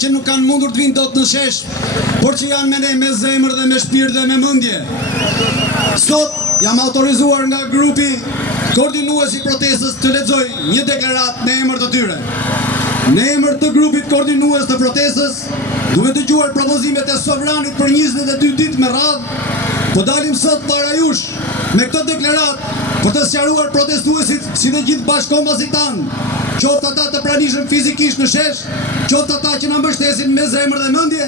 që nuk kanë mundur të vinë dot në shesh, por që janë me ne me zemër dhe me shpirt dhe me mendje. Sot jam autorizuar nga grupi koordinues I protestës të lexoj një deklaratë në emër të tyre. Në emër të grupit koordinues të protestës, duke dëgjuar propozimet e sovranit për 22 ditë me radhë, po dalim sot para jush me këtë deklaratë për të sqaruar protestuesit si dhe gjithë bashkëkombësit tanë, qoftë ata të pranishëm fizikisht në shesh, qoftë ata që na mbështesin me zemër dhe mendje,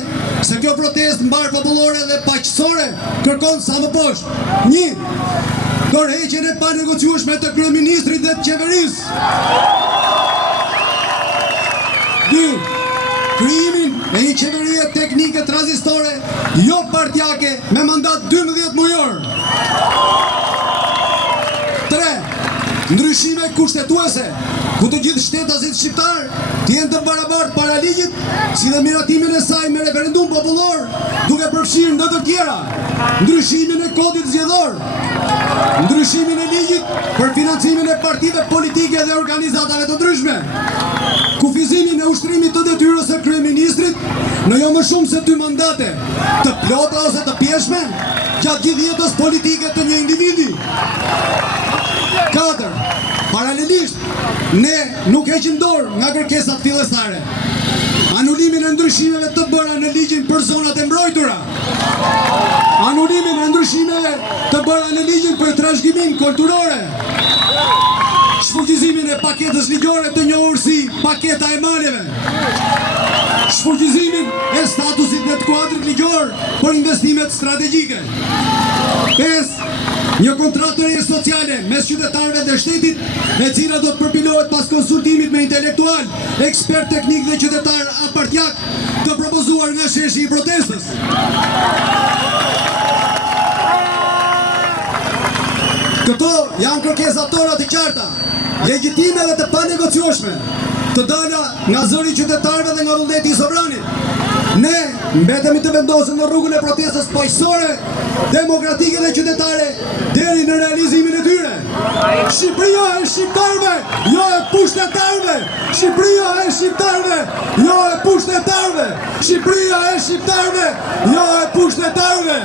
se kjo protestë mbar popullore dhe paqësore kërkon sa më poshtë. 1. Dorëheqjen e panegociueshme të kryeministrit dhe të qeverisë. 2. Krijimin e një qeverie teknike tranzitore, jo partijake, me mandat 12 mujor. 3. Ndryshime kushtetuese, ku të gjithë shtetasit shqiptar të jenë të barabartë para ligjit, si dhe miratimin e saj me referendum popullor, duke përfshirë në të tjera, ndryshimin e kodit zgjedhor, ndryshimin e ligjit për financimin e partive politike dhe organizatave të ndryshme, kufizimin e ushtrimit të detyrës së kryeministrit në jo më shumë se 2 mandate, të plota ose të pjeshme, gjatë gjithë jetës politike të një individi. 4. Paralelisht, ne nuk heqim dorë nga kërkesat fillestare. Anulimin e ndryshimeve të bëra në ligjin për zonat e mbrojtura. Anulimin e ndryshimeve të bëra në ligjin për trashëgimin kulturore. Shfuqizimin e paketës ligjore të njohur si paketa e maleve. Shfuqizimin e statusit dhe të kuadrit ligjor për investimet strategjike. 5. Një kontratërie sociale mes qytetarëve dhe shtetit, e cila do të përpilohet pas konsultimit me intelektual, ekspert teknik dhe qytetar apartjak, të propozuar nga sheshi I protestës. Këto janë kërkesat tona të qarta, legjitime dhe të panegociueshme, të dala nga zëri I qytetarëve dhe nga vullneti I sovranit. Ne mbetemi të vendosur në rrugën e protestës paqësore, demokratike dhe qytetare deri në realizimin e tyre. Shqipëria e shqiptarëve, jo e pushtetarëve. Shqipëria e shqiptarëve, jo e pushtetarëve. Shqipëria e shqiptarëve, jo e pushtetarëve.